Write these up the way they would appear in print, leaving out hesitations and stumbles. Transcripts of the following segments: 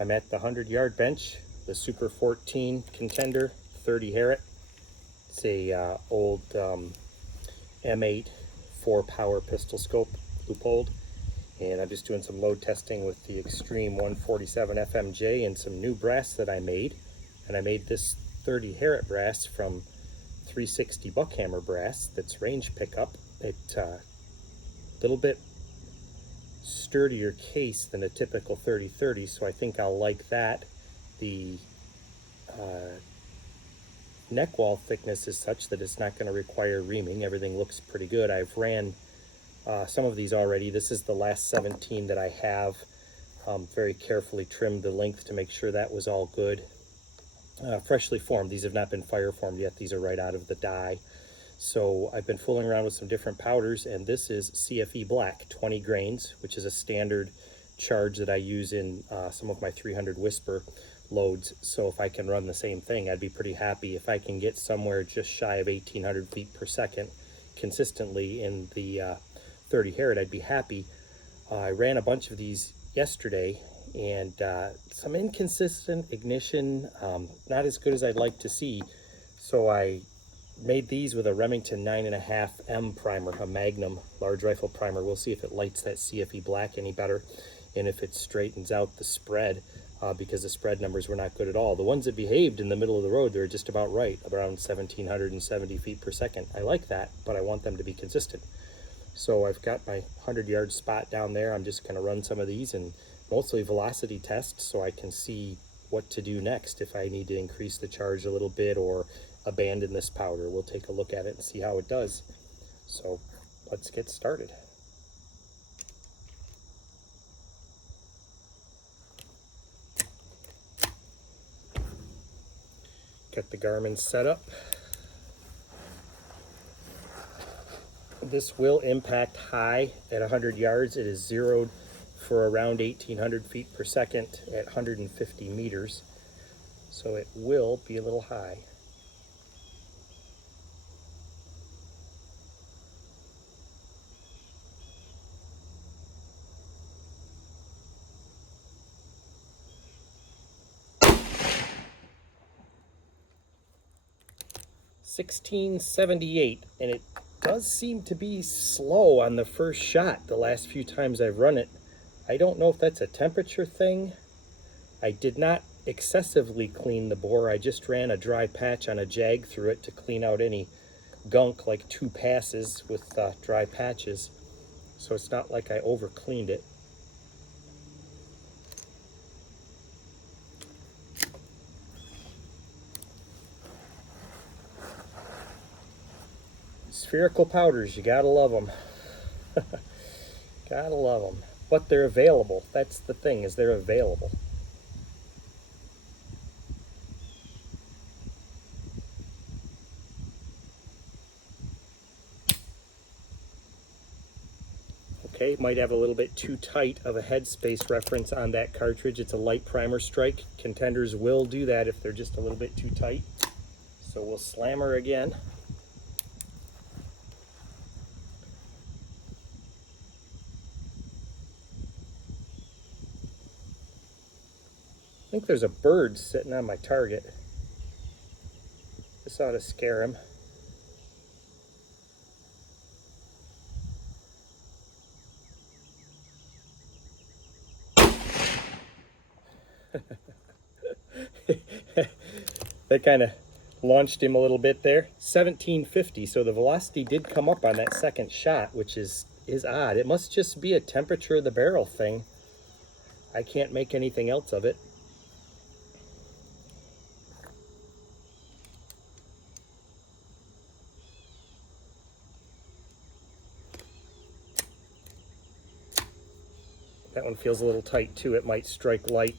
I'm at the 100-yard bench, the Super 14 Contender 30 Herrett. It's a old M8 4-power pistol scope loop-holed, and I'm just doing some load testing with the Extreme 147 FMJ and some new brass that I made. And I made this 30 Herrett brass from 360 buckhammer brass that's range pickup. It's a little bit sturdier case than a typical 30-30, so I think I'll like that. The neck wall thickness is such that it's not going to require reaming. Everything looks pretty good. I've ran some of these already. This is the last 17 that I have. Very carefully trimmed the length to make sure that was all good. Freshly formed. These have not been fire formed yet. These are right out of the die. So I've been fooling around with some different powders, and this is CFE BLK 20 grains, which is a standard charge that I use in some of my 300 Whisper loads. So if I can run the same thing, I'd be pretty happy. If I can get somewhere just shy of 1,800 feet per second consistently in the 30 Herrett, I'd be happy. I ran a bunch of these yesterday, and some inconsistent ignition, not as good as I'd like to see. So I made these with a Remington 9.5 M primer, a Magnum large rifle primer. We'll see if it lights that CFE BLK any better, and if it straightens out the spread, because the spread numbers were not good at all. The ones that behaved in the middle of the road, they're just about right, around 1,770 feet per second. I like that, but I want them to be consistent. So I've got my 100-yard spot down there. I'm just going to run some of these and mostly velocity tests so I can see what to do next if I need to increase the charge a little bit or abandon this powder. We'll take a look at it and see how it does. So let's get started. Got the Garmin set up. This will impact high at 100 yards. It is zeroed for around 1,800 feet per second at 150 meters. So it will be a little high. $16.78, and it does seem to be slow on the first shot the last few times I've run it. I don't know if that's a temperature thing. I did not excessively clean the bore. I just ran a dry patch on a jag through it to clean out any gunk, like 2 passes with dry patches. So it's not like I over cleaned it. Spherical powders, you gotta love them. Gotta love them. But they're available. That's the thing, is they're available. Okay, might have a little bit too tight of a headspace reference on that cartridge. It's a light primer strike. Contenders will do that if they're just a little bit too tight. So we'll slam her again. I think there's a bird sitting on my target. This ought to scare him. That kind of launched him a little bit there. 1750, so the velocity did come up on that second shot, which is odd. It must just be a temperature of the barrel thing. I can't make anything else of it. That one feels a little tight too. It might strike light.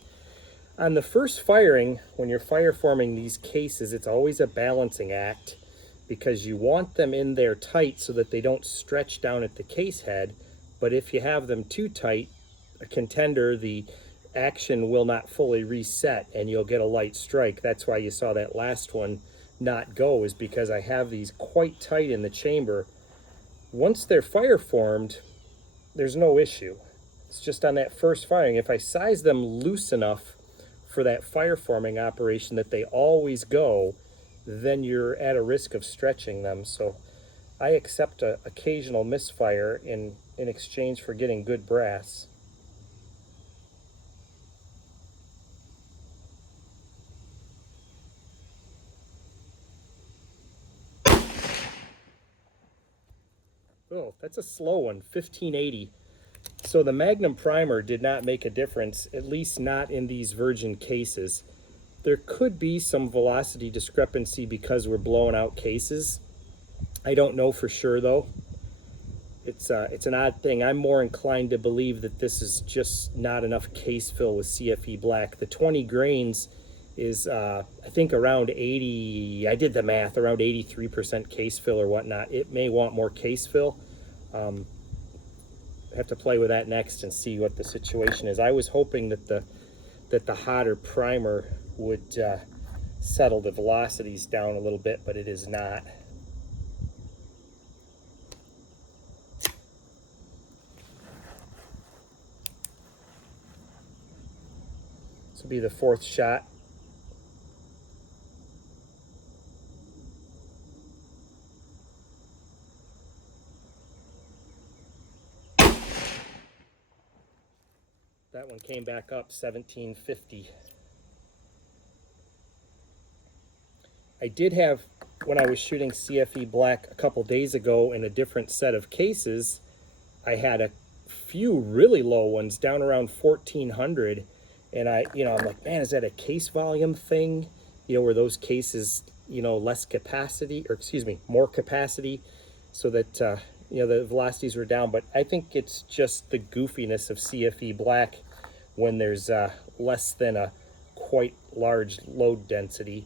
On the first firing, when you're fire forming these cases, it's always a balancing act because you want them in there tight so that they don't stretch down at the case head. But if you have them too tight, a Contender, the action will not fully reset and you'll get a light strike. That's why you saw that last one not go, is because I have these quite tight in the chamber. Once they're fire formed, there's no issue. It's just on that first firing. If I size them loose enough for that fire forming operation that they always go, then you're at a risk of stretching them. So I accept an occasional misfire in exchange for getting good brass. Oh, that's a slow one, 1580. So the Magnum primer did not make a difference, at least not in these virgin cases. There could be some velocity discrepancy because we're blowing out cases. I don't know for sure though. It's an odd thing. I'm more inclined to believe that this is just not enough case fill with CFE black. The 20 grains is I think around 80, I did the math, around 83% case fill or whatnot. It may want more case fill. I have to play with that next and see what the situation is. I was hoping that the hotter primer would settle the velocities down a little bit, but it is not. This will be the fourth shot. That one came back up 1750. I did have, when I was shooting CFE black a couple days ago in a different set of cases, I had a few really low ones down around 1400, and I'm like, man, is that a case volume thing? Where those cases, less capacity, or excuse me, more capacity, so that the velocities were down. But I think it's just the goofiness of CFE black when there's less than a quite large load density.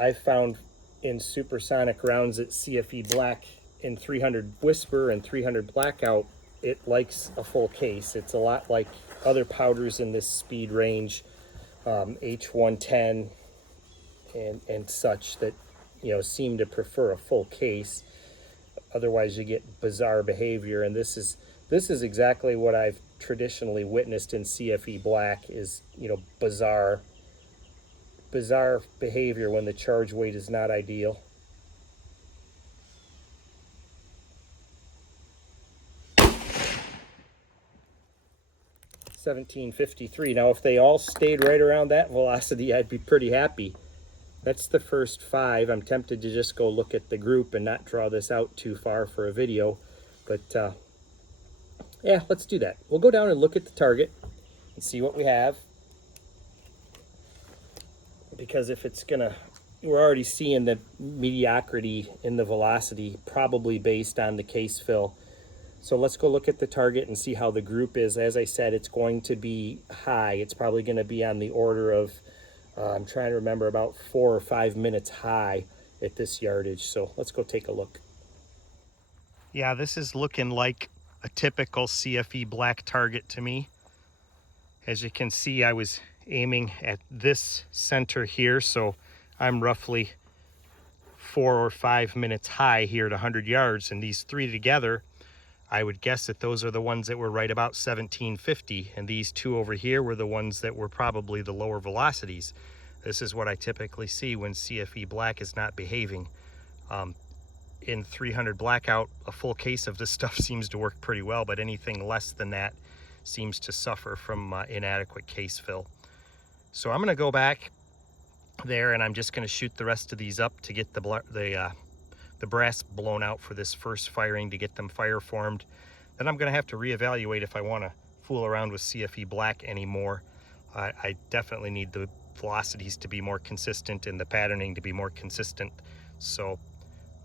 I found in supersonic rounds at CFE black in 300 Whisper and 300 Blackout, it likes a full case. It's a lot like other powders in this speed range, H110 and such, that seem to prefer a full case. Otherwise you get bizarre behavior, and this is exactly what I've traditionally witnessed in CFE black is bizarre behavior when the charge weight is not ideal. $17.53. Now if they all stayed right around that velocity, I'd be pretty happy. That's the first 5. I'm tempted to just go look at the group and not draw this out too far for a video, but yeah, let's do that. We'll go down and look at the target and see what we have, because if it's gonna, we're already seeing the mediocrity in the velocity, probably based on the case fill. So let's go look at the target and see how the group is. As I said, it's going to be high. It's probably going to be on the order of, I'm trying to remember, about 4 or 5 minutes high at this yardage. So let's go take a look. Yeah, this is looking like a typical CFE black target to me. As you can see, I was aiming at this center here, so I'm roughly 4 or 5 minutes high here at 100 yards, and these 3 together, I would guess that those are the ones that were right about 1750, and these 2 over here were the ones that were probably the lower velocities. This is what I typically see when CFE black is not behaving. In 300 Blackout, a full case of this stuff seems to work pretty well, but anything less than that seems to suffer from inadequate case fill. So I'm going to go back there, and I'm just going to shoot the rest of these up to get the brass blown out for this first firing, to get them fire formed. Then I'm going to have to reevaluate if I want to fool around with CFE black anymore. I definitely need the velocities to be more consistent and the patterning to be more consistent. So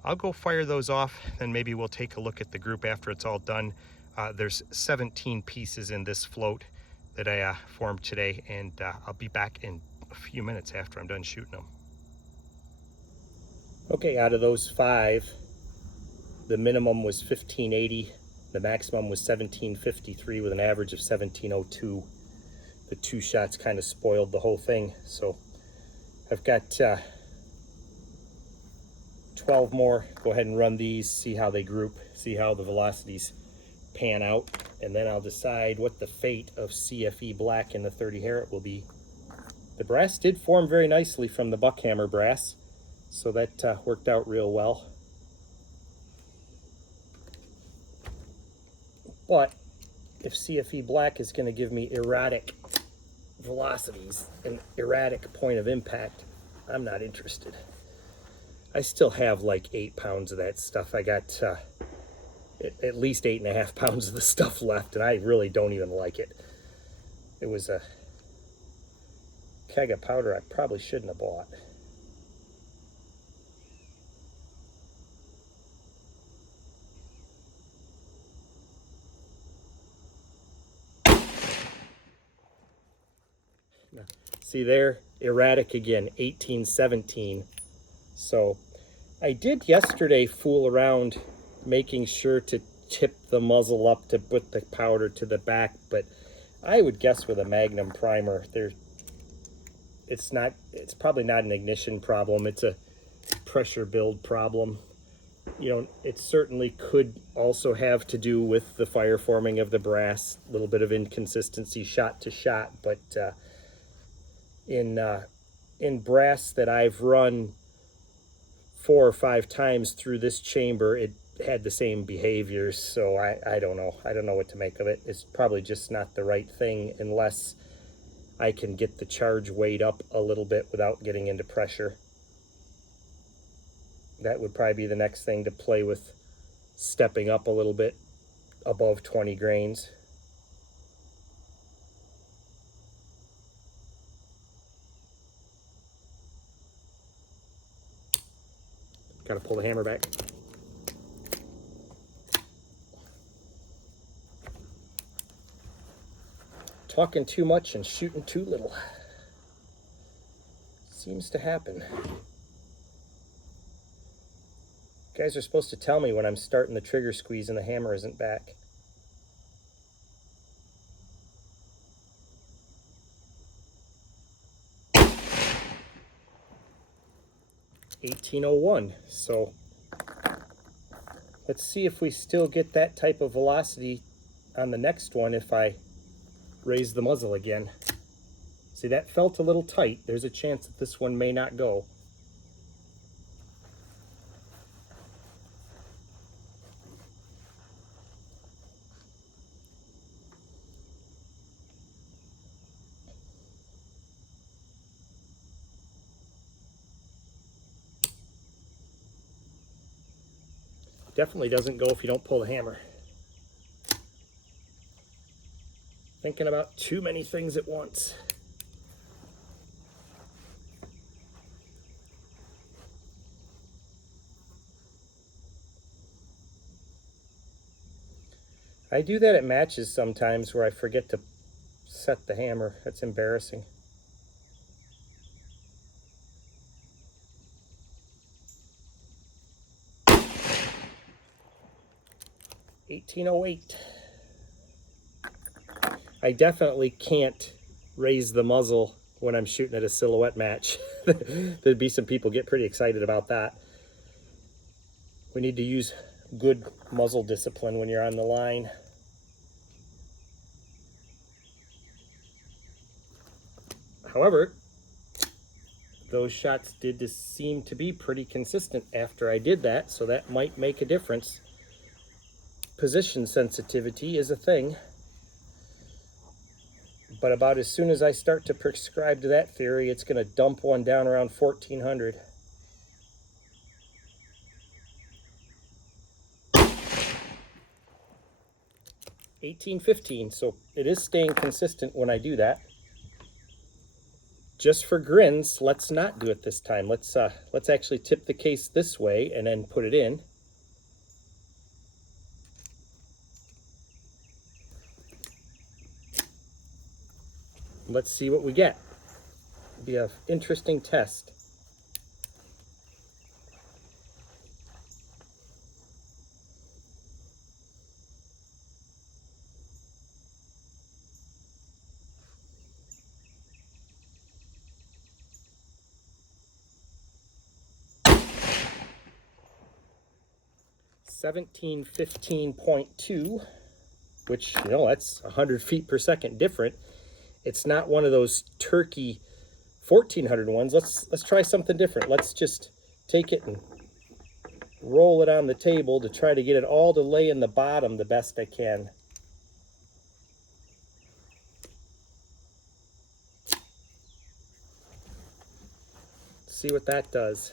I'll go fire those off, then maybe we'll take a look at the group after it's all done. There's 17 pieces in this float that I formed today, and I'll be back in a few minutes after I'm done shooting them. Okay, out of those 5, the minimum was 1580, the maximum was 1753 with an average of 1702. The 2 shots kind of spoiled the whole thing, so I've got 12 more. Go ahead and run these, see how they group, see how the velocities pan out, and then I'll decide what the fate of CFE black in the 30 Herrett will be. The brass did form very nicely from the buckhammer brass, so that worked out real well. But if CFE black is going to give me erratic velocities and erratic point of impact, I'm not interested. I still have like 8 pounds of that stuff. I got at least 8.5 pounds of the stuff left, and I really don't even like it. It was a keg of powder I probably shouldn't have bought. See there, erratic again, 18-17. So I did yesterday fool around making sure to tip the muzzle up to put the powder to the back, but I would guess with a Magnum primer, it's probably not an ignition problem, it's a pressure build problem. You know, it certainly could also have to do with the fire forming of the brass, a little bit of inconsistency shot to shot, but in brass that I've run 4 or 5 times through this chamber, it had the same behaviors. So I don't know. I don't know what to make of it. It's probably just not the right thing unless I can get the charge weight up a little bit without getting into pressure. That would probably be the next thing to play with, stepping up a little bit above 20 grains. Got to pull the hammer back. Talking too much and shooting too little. Seems to happen. You guys are supposed to tell me when I'm starting the trigger squeeze and the hammer isn't back. $18.01. So let's see if we still get that type of velocity on the next one if I raise the muzzle again. See, that felt a little tight. There's a chance that this one may not go. Definitely doesn't go if you don't pull the hammer. Thinking about too many things at once. I do that at matches sometimes where I forget to set the hammer. That's embarrassing. $18.08. I definitely can't raise the muzzle when I'm shooting at a silhouette match. There'd be some people get pretty excited about that. We need to use good muzzle discipline when you're on the line. However, those shots did seem to be pretty consistent after I did that, so that might make a difference. Position sensitivity is a thing, but about as soon as I start to prescribe to that theory, it's going to dump one down around 1400. $18.15, so it is staying consistent when I do that. Just for grins, let's not do it this time. Let's actually tip the case this way and then put it in. Let's see what we get. It'll be an interesting test. $17.15.2, which, you know, that's 100 feet per second different. It's not one of those turkey 1400 ones. Let's try something different. Let's just take it and roll it on the table to try to get it all to lay in the bottom the best I can. See what that does.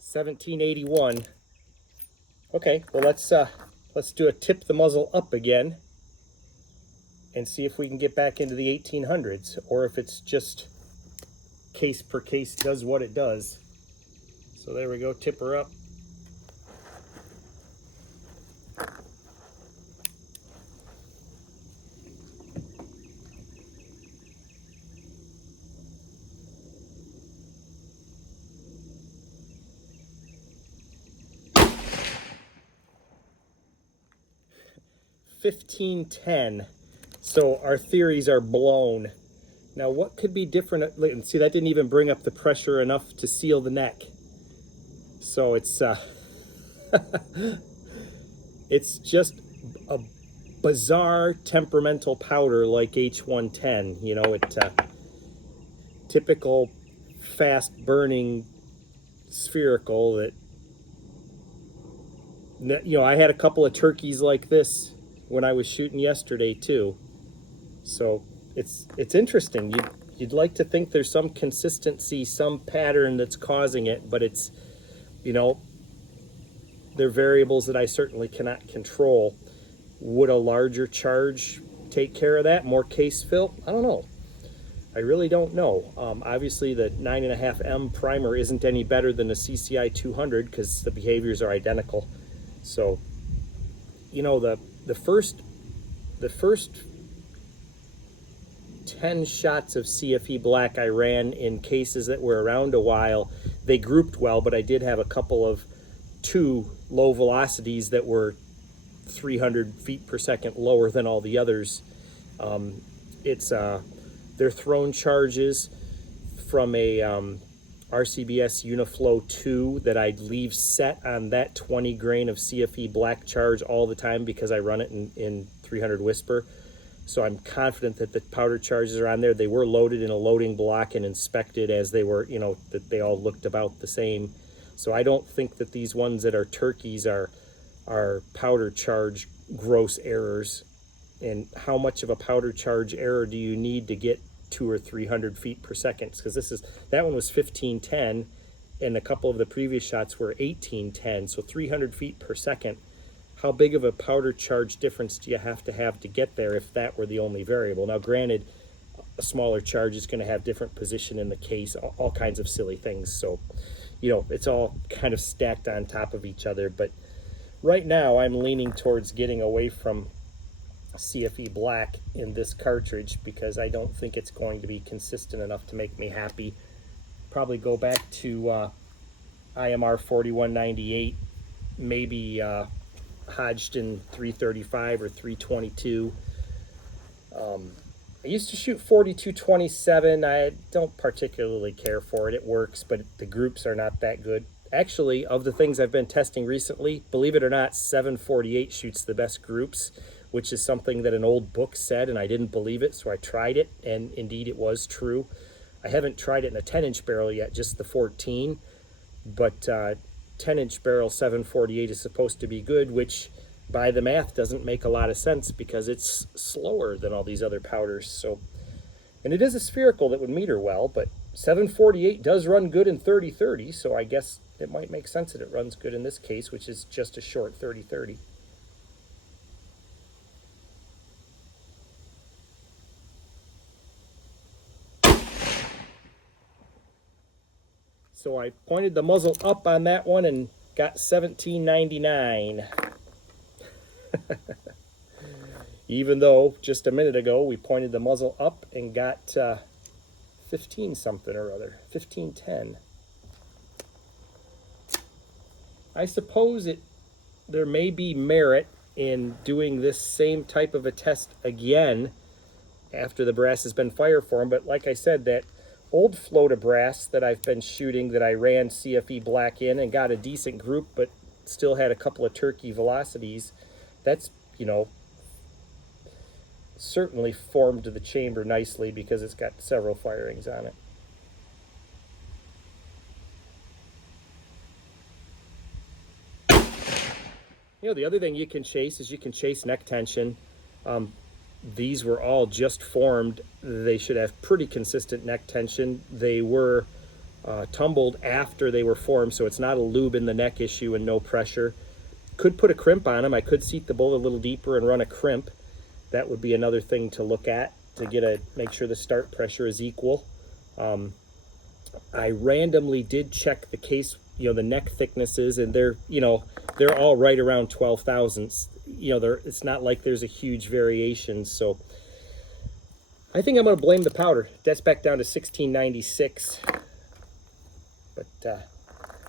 $17.81. Okay, well let's do a tip the muzzle up again and see if we can get back into the 1800s, or if it's just case per case does what it does. So there we go, tip her up. $15.10. So our theories are blown. Now what could be different? See, that didn't even bring up the pressure enough to seal the neck. So it's it's just a bizarre temperamental powder like H110. You know, it typical fast burning spherical that, you know, I had a couple of turkeys like this when I was shooting yesterday too. So it's interesting. You'd like to think there's some consistency, some pattern that's causing it, but it's, you know, they're variables that I certainly cannot control. Would a larger charge take care of that? More case fill? I don't know. I really don't know. Obviously the 9.5M primer isn't any better than the CCI 200 because the behaviors are identical. So, you know, the first 10 shots of CFE Black I ran in cases that were around a while. They grouped well, but I did have a couple of 2 low velocities that were 300 feet per second lower than all the others. They're thrown charges from a RCBS Uniflow 2 that I'd leave set on that 20 grain of CFE Black charge all the time because I run it in 300 Whisper. So I'm confident that the powder charges are on there. They were loaded in a loading block and inspected as they were, you know, that they all looked about the same. So I don't think that these ones that are turkeys are powder charge gross errors. And how much of a powder charge error do you need to get 200 or 300 feet per second? Because that one was 1510 and a couple of the previous shots were 1810, so 300 feet per second. How big of a powder charge difference do you have to get there if that were the only variable? Now granted, a smaller charge is going to have different position in the case, all kinds of silly things. So, you know, it's all kind of stacked on top of each other. But right now I'm leaning towards getting away from CFE Black in this cartridge because I don't think it's going to be consistent enough to make me happy. Probably go back to IMR 4198, maybe Hodgdon 335 or 322. I used to shoot 4227. I don't particularly care for it. It works, but the groups are not that good. Actually, of the things I've been testing recently, believe it or not, 748 shoots the best groups, which is something that an old book said, and I didn't believe it, so I tried it, and indeed it was true. I haven't tried it in a 10-inch barrel yet, just the 14, but 10-inch barrel 748 is supposed to be good, which by the math doesn't make a lot of sense because it's slower than all these other powders. So, and it is a spherical that would meter well, but 748 does run good in 30-30, so I guess it might make sense that it runs good in this case, which is just a short 30-30. So I pointed the muzzle up on that one and got $17.99. Even though just a minute ago we pointed the muzzle up and got 15 something or other, 15.10. I suppose there may be merit in doing this same type of a test again after the brass has been fire formed. But like I said, that old float of brass that I've been shooting, that I ran CFE black in and got a decent group, but still had a couple of turkey velocities, that's, you know, certainly formed the chamber nicely because it's got several firings on it. You know, the other thing you can chase is you can chase neck tension. These were all just formed. They should have pretty consistent neck tension. They were tumbled after they were formed, so it's not a lube in the neck issue and no pressure. Could put a crimp on them. I could seat the bullet a little deeper and run a crimp. That would be another thing to look at to make sure the start pressure is equal. I randomly did check the case, you know, the neck thicknesses, and they're all right around 12 thousandths. You know, it's not like there's a huge variation. So I think I'm going to blame the powder. That's back down to 1696. But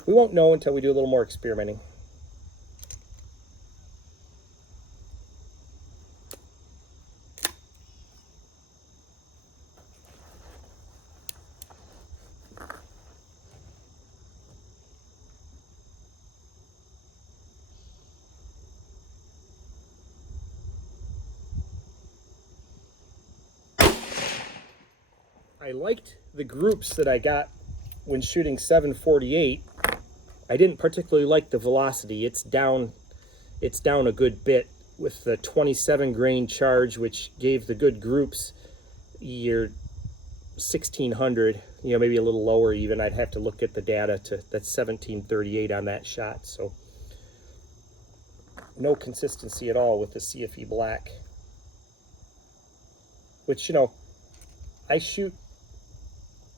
we won't know until we do a little more experimenting. I liked the groups that I got when shooting 748. I didn't particularly like the velocity. It's down a good bit with the 27 grain charge, which gave the good groups your 1600, you know, maybe a little lower even. I'd have to look at the data that's 1738 on that shot. So no consistency at all with the CFE black, which, you know, I shoot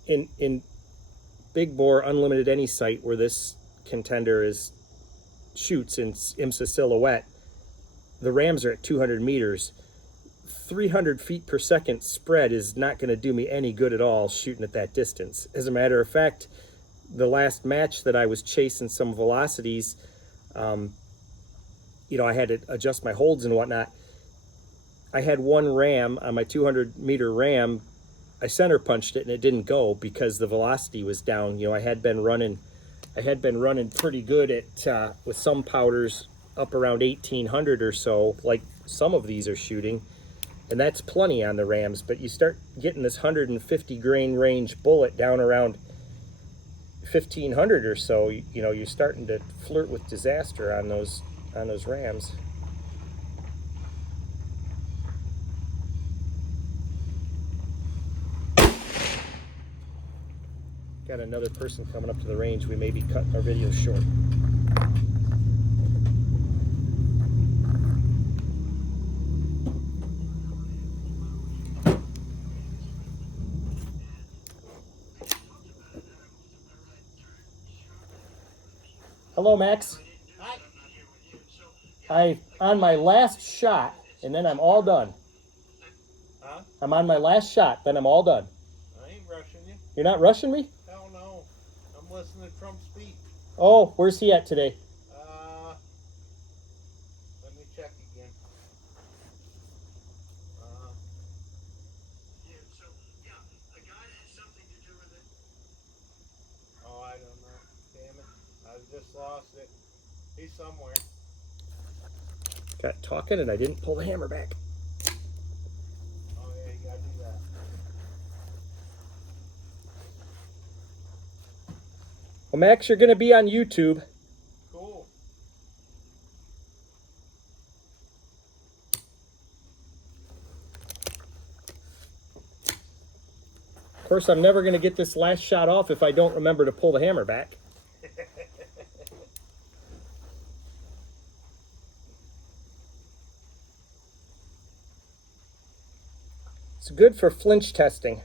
in big bore unlimited any sight where this Contender shoots in IHMSA Silhouette. The rams are at 200 meters. 300 feet per second spread is not going to do me any good at all shooting at that distance. As a matter of fact, the last match that I was chasing some velocities, you know, I had to adjust my holds and whatnot. I had one ram on my 200 meter ram. I center punched it and it didn't go because the velocity was down. You know, I had been running pretty good at with some powders up around 1800 or so, like some of these are shooting, and that's plenty on the rams. But you start getting this 150 grain range bullet down around 1500 or so, you know, you're starting to flirt with disaster on those rams. Got another person coming up to the range. We may be cutting our video short. Hello, Max. Hi. On my last shot, and then I'm all done. Huh? I'm on my last shot, then I'm all done. I ain't rushing you. You're not rushing me? Hell no. I'm listening to Trump speak. Oh, where's he at today? Let me check again. A guy has something to do with it. Oh, I don't know. Damn it. I just lost it. He's somewhere. Got talking and I didn't pull the hammer back. Oh, yeah, you gotta do that. Well, Max, you're going to be on YouTube. Cool. Of course, I'm never going to get this last shot off if I don't remember to pull the hammer back. It's good for flinch testing.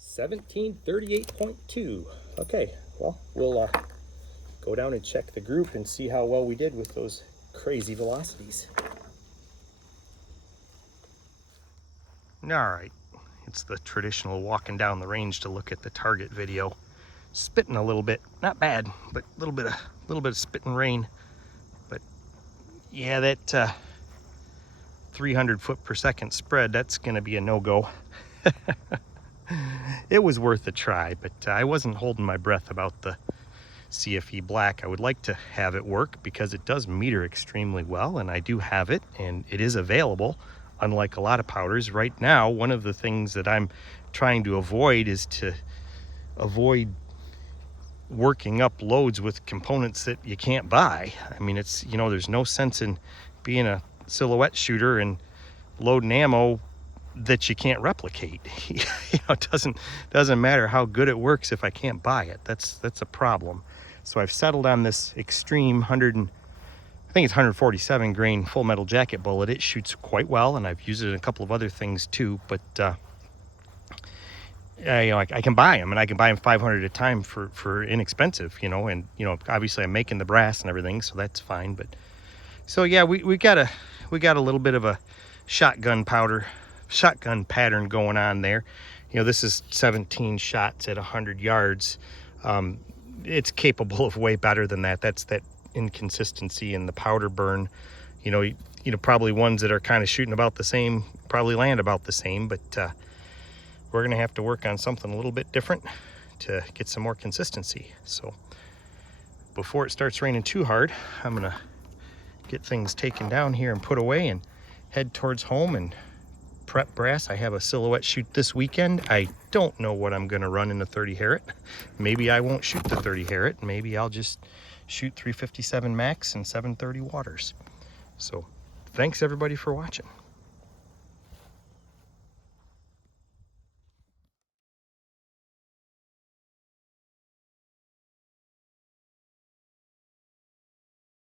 $1738.2. Okay, well, we'll go down and check the group and see how well we did with those crazy velocities. All right, it's the traditional walking down the range to look at the target video. Spitting a little bit, not bad, but a little bit of spitting rain. But Yeah, that 300 foot per second spread, that's gonna be a no-go. It was worth a try, but I wasn't holding my breath about the CFE black. I would like to have it work because it does meter extremely well, and I do have it, and it is available, unlike a lot of powders. Right now, one of the things that I'm trying to avoid is to avoid working up loads with components that you can't buy. I mean, it's, you know, there's no sense in being a silhouette shooter and loading ammo that you can't replicate. You know, it doesn't matter how good it works if I can't buy it. That's a problem. So I've settled on this extreme I think it's 147 grain full metal jacket bullet. It shoots quite well, and I've used it in a couple of other things too. But you know, I can buy them, and I can buy them 500 at a time for inexpensive. You know, and you know, obviously I'm making the brass and everything, so that's fine. But so yeah, we got a little bit of a shotgun pattern going on there. You know, this is 17 shots at 100 yards. It's capable of way better than that. That's that inconsistency in the powder burn. You know, probably ones that are kind of shooting about the same probably land about the same, but we're gonna have to work on something a little bit different to get some more consistency. So before it starts raining too hard, I'm gonna get things taken down here and put away and head towards home and prep brass. I have a silhouette shoot this weekend. I don't know what I'm gonna run in the 30 Herrett. Maybe I won't shoot the 30 Herrett. Maybe I'll just shoot 357 max and 730 waters. So thanks everybody for watching.